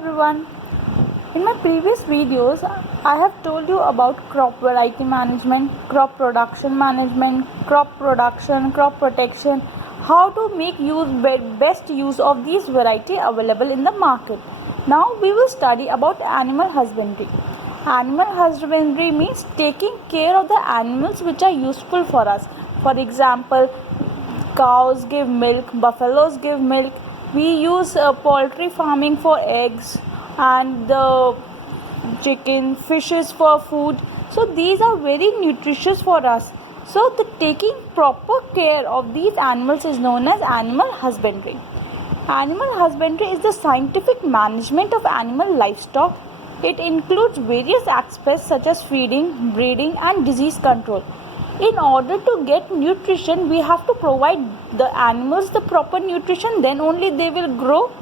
everyone. In my previous videos, I have told you about crop variety management, crop production management, crop production, crop protection, how to make best use of these variety available in the market. Now we will study about animal husbandry. Animal husbandry means taking care of the animals which are useful for us. For example, cows give milk, buffaloes give milk. We use poultry farming for eggs and the chicken, fishes for food. So these are very nutritious for us. So the taking proper care of these animals is known as animal husbandry. Animal husbandry is the scientific management of animal livestock. It includes various aspects such as feeding, breeding and disease control. In order to get nutrition, we have to provide the animals the proper nutrition, then only they will grow.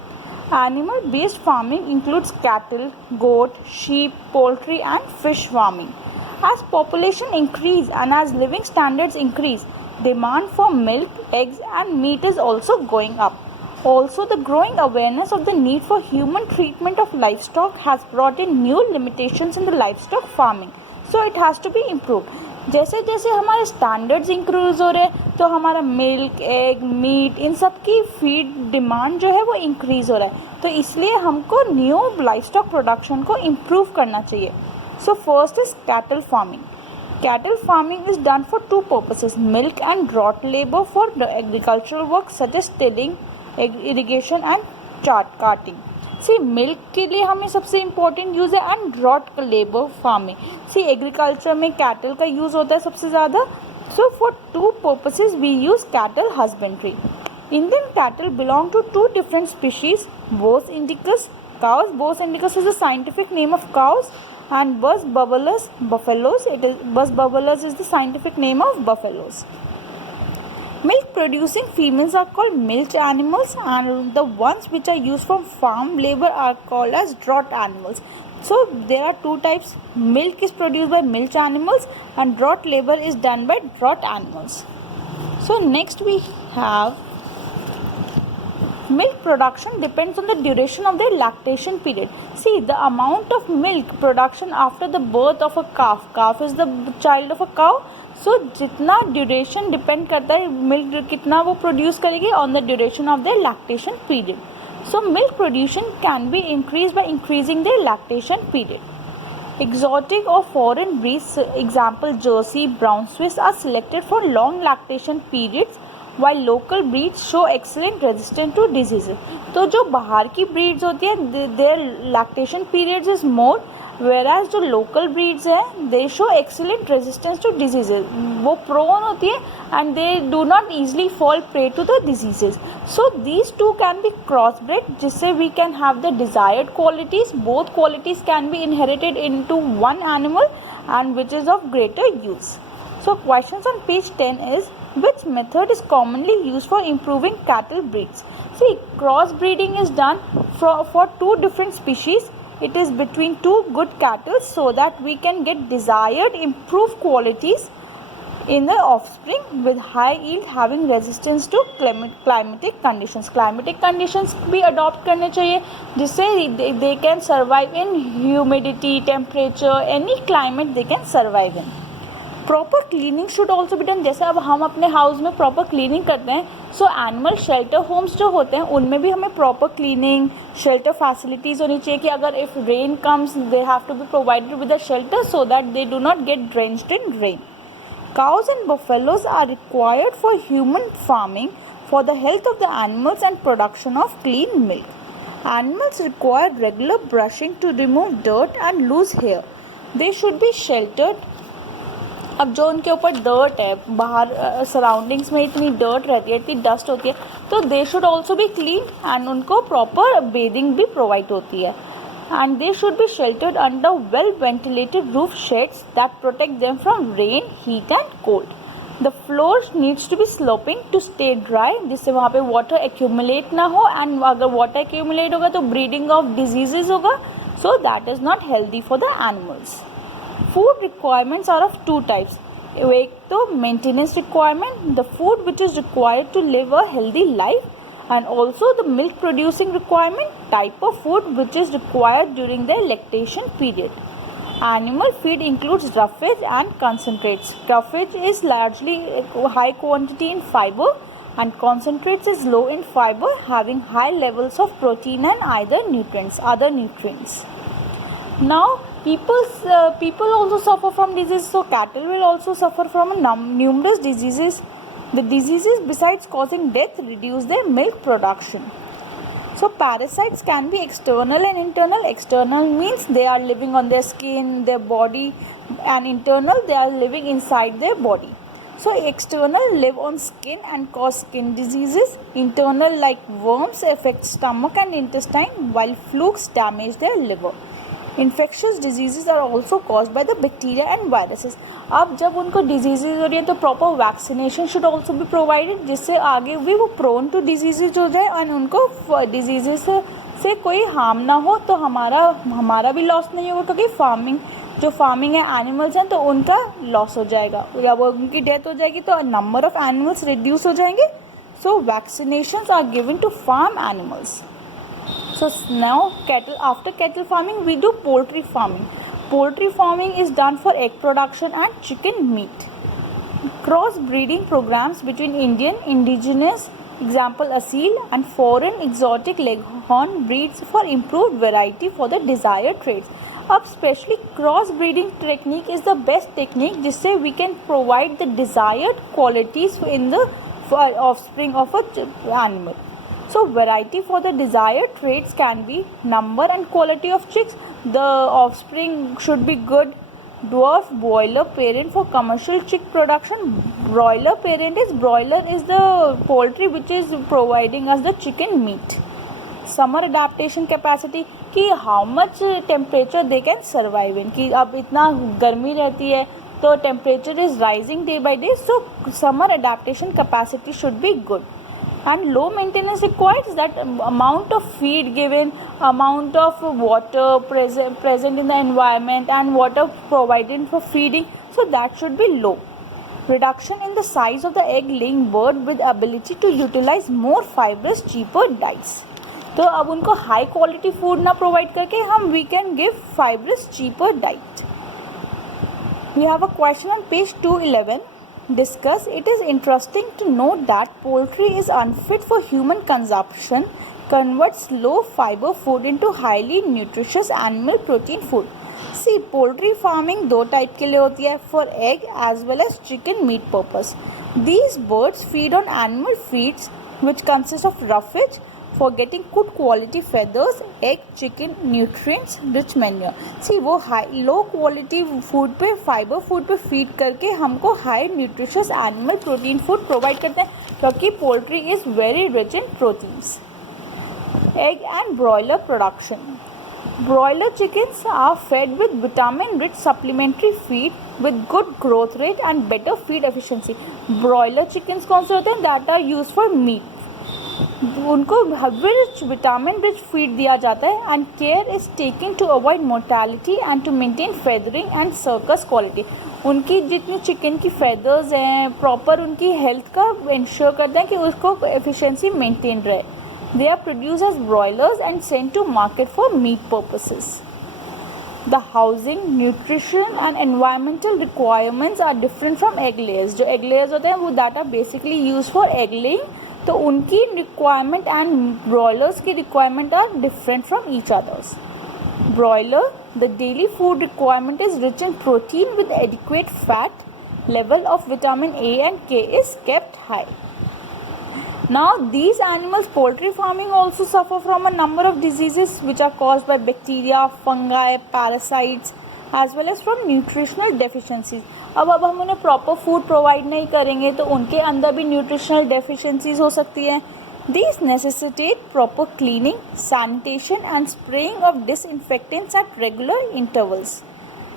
Animal-based farming includes cattle, goat, sheep, poultry and fish farming. As population increase and as living standards increase, demand for milk, eggs and meat is also going up. Also, the growing awareness of the need for human treatment of livestock has brought in new limitations in the livestock farming. So it has to be improved. जैसे जैसे हमारे standards increase हो रहे हैं तो हमारा milk, egg, meet in सब की फीड डिमांड जो है वो इंक्रीज हो रहा है. तो इसलिए हमको न्यू लाइवस्टॉक प्रोडक्शन को इम्प्रूव करना चाहिए. So first is cattle farming. Cattle farming is done for two purposes: milk and draught labor for the agricultural work such as tilling, irrigation and carting. See, milk के लिए हमें सबसे important use है and draught labour farming. See agriculture में cattle का use होता है सबसे ज़्यादा. So for two purposes we use cattle husbandry. Indian cattle belong to two different species, Bos indicus cows. Bos indicus is the scientific name of cows, and Bos bubulus buffaloes. Bos bubulus is the scientific name of buffaloes. Milk producing females are called milch animals, and the ones which are used for farm labor are called as draught animals. So there are two types. Milk is produced by milch animals and draught labor is done by draught animals. So next we have milk production depends on the duration of the lactation period. See, the amount of milk production after the birth of a calf. Calf is the child of a cow. So जितना duration depend करता है milk कितना वो produce करेगी on the duration of the lactation period. So milk production can be increase by increasing the lactation period. Exotic or foreign breeds, example Jersey, Brown Swiss, are selected for long lactation periods, while local breeds show excellent resistance to diseases. तो जो बाहर की breeds होती है, their lactation periods is more, whereas जो local breeds है, they show excellent resistance to diseases. वो prone होती है and they do not easily fall prey to the diseases. So these two can be crossbred, जिससे we can have the desired qualities. Both qualities can be inherited into one animal and which is of greater use. So questions on page 10 is, which method is commonly used for improving cattle breeds? See, crossbreeding is done for two different species. It is between two good cattle so that we can get desired improved qualities in the offspring with high yield having resistance to climatic conditions. Climatic conditions भी adopt करने चाहिए जिससे they can survive in humidity, temperature, any climate they can survive in. Proper cleaning should also be done. जैसे अब हम अपने house में proper cleaning करते हैं, सो एनिमल शेल्टर होम्स जो होते हैं उनमें भी हमें प्रॉपर क्लीनिंग शेल्टर फैसिलिटीज़ होनी चाहिए कि अगर if rain comes they have to be provided with a shelter so that they do not get drenched in rain. Cows and buffaloes are required for human farming for the health of the animals and production of clean milk. Animals require regular brushing to remove dirt and loose hair. They should be sheltered. अब जो उनके ऊपर dirt है, बाहर surroundings में इतनी dirt रहती है, इतनी डस्ट होती है, तो they should also be clean and उनको प्रॉपर बेदिंग भी प्रोवाइड होती है. And they should be sheltered under well ventilated roof sheds that protect them from rain, heat and cold. The floor needs to be sloping to stay dry, जिससे वहाँ पे water accumulate ना हो, and अगर water accumulate होगा तो breeding of diseases होगा. So that is not healthy for the animals. Food requirements are of two types. एक तो maintenance requirement, the food which is required to live a healthy life, and also the milk producing requirement, type of food which is required during their lactation period. Animal feed includes roughage and concentrates. Roughage is largely high quantity in fiber and concentrates is low in fiber, having high levels of protein and other nutrients. Now people also suffer from diseases, so cattle will also suffer from numerous diseases. The diseases, besides causing death, reduce their milk production. So parasites can be external and internal. External means they are living on their skin, their body, and internal they are living inside their body. So external live on skin and cause skin diseases. Internal, like worms, affect stomach and intestine, while flukes damage their liver. Infectious diseases are also caused by the bacteria and viruses. अब जब उनको diseases हो रही है तो proper vaccination should also भी provided, जिससे आगे भी वो प्रोन टू डिजीजेज हो जाए और उनको डिजीजेज से कोई हार्म ना हो, तो हमारा भी लॉस नहीं होगा, क्योंकि फार्मिंग है एनिमल्स हैं तो उनका लॉस हो जाएगा, या वो उनकी डेथ हो जाएगी तो नंबर ऑफ एनिमल्स रिड्यूस हो जाएंगे. So vaccinations are given to farm animals. So now after cattle farming we do poultry farming. Poultry farming is done for egg production and chicken meat. Cross breeding programs between indigenous, example Asil, and foreign exotic leghorn breeds for improved variety for the desired traits. अब specially cross breeding technique is the best technique जिससे we can provide the desired qualities in the offspring of an animal. So variety for the desired traits can be number and quality of chicks. The offspring should be good. Dwarf broiler parent for commercial chick production. Broiler is the poultry which is providing us the chicken meat. Summer adaptation capacity कि how much temperature they can survive in. कि अब इतना गर्मी रहती है तो temperature is rising day by day, so summer adaptation capacity should be good. And low maintenance requires that amount of feed given, amount of water present in the environment, and water provided for feeding, so that should be low. Reduction in the size of the egg laying bird with ability to utilize more fibrous cheaper diets. तो अब उनको high quality food ना provide करके we can give fibrous cheaper diet. We have a question on page 211. Discuss. It is interesting to note that poultry is unfit for human consumption, converts low fiber food into highly nutritious animal protein food. See, poultry farming दो type के लिए होती है, for egg as well as chicken meat purpose. These birds feed on animal feeds which consist of roughage for getting good quality feathers, egg, chicken, nutrients, rich manure. See, वो low quality food पे, fiber food पे feed करके हमको high nutritious animal protein food provide करते हैं, क्योंकि poultry is very rich in proteins. Egg and broiler production. Broiler chickens are fed with vitamin-rich supplementary feed with good growth rate and better feed efficiency. Broiler chickens कौन से होते हैं? That are used for meat. उनको vitamin rich feed दिया जाता है and care is taken to avoid mortality and to maintain feathering and carcass quality. उनकी जितनी चिकन की फेदर्स हैं प्रॉपर उनकी हेल्थ का इंश्योर करते हैं कि उसको एफिशिएंसी मेंटेन रहे. They are produce as broilers and send to market for meat purposes. The housing, nutrition and environmental requirements are different from egg layers. जो egg layers होते हैं वो that are basically used for egg laying, तो उनकी requirement and broilers की requirement are different from each others. Broiler, the daily food requirement is rich in protein with adequate fat. Level of vitamin A and K is kept high. Now these animals, poultry farming also suffer from a number of diseases which are caused by bacteria, fungi, parasites as well as from nutritional deficiencies. अब हम उन्हें proper food provide नहीं करेंगे तो उनके अंदर भी nutritional deficiencies हो सकती हैं. These necessitate proper cleaning, sanitation and spraying of disinfectants at regular intervals.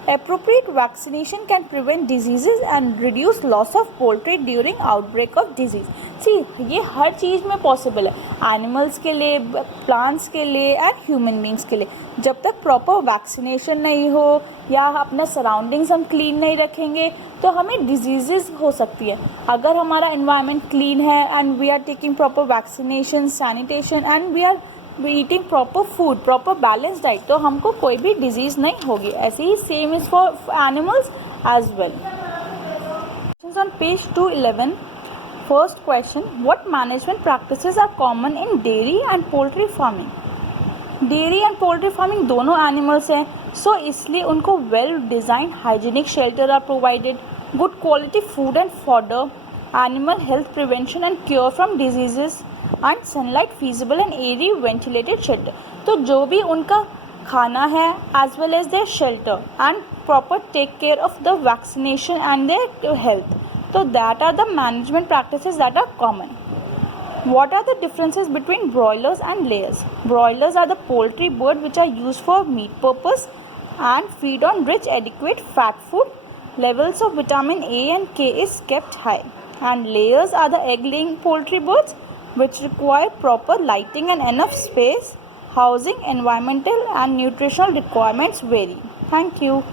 Appropriate vaccination can prevent diseases and reduce loss of poultry during outbreak of disease. See, ये हर चीज़ में पॉसिबल है, एनिमल्स के लिए, plants के लिए एंड ह्यूमन बींग्स के लिए. जब तक प्रॉपर वैक्सीनेशन नहीं हो या अपना सराउंडिंग्स हम क्लीन नहीं रखेंगे तो हमें डिजीजेस हो सकती है. अगर हमारा एनवायरनमेंट क्लीन है and we are taking proper vaccination, sanitation and we are eating proper food, proper balance diet, तो हमको कोई भी डिजीज नहीं होगी. ऐसे ही same is for animals as well. On page 211, first question, what management practices are common in dairy and poultry farming. Dairy and poultry farming दोनों animals हैं, सो इसलिए उनको well design hygienic shelter are provided, good quality food and fodder, animal health prevention and cure from diseases and sunlight feasible and airy ventilated shelter. तो जो भी उनका खाना है as well as their shelter and proper take care of the vaccination and their health. So that are the management practices that are common. What are the differences between broilers and layers? Broilers are the poultry bird which are used for meat purpose and feed on rich adequate fat food. Levels of vitamin A and K is kept high. And layers are the egg-laying poultry birds which require proper lighting and enough space. Housing, environmental and nutritional requirements vary. Thank you.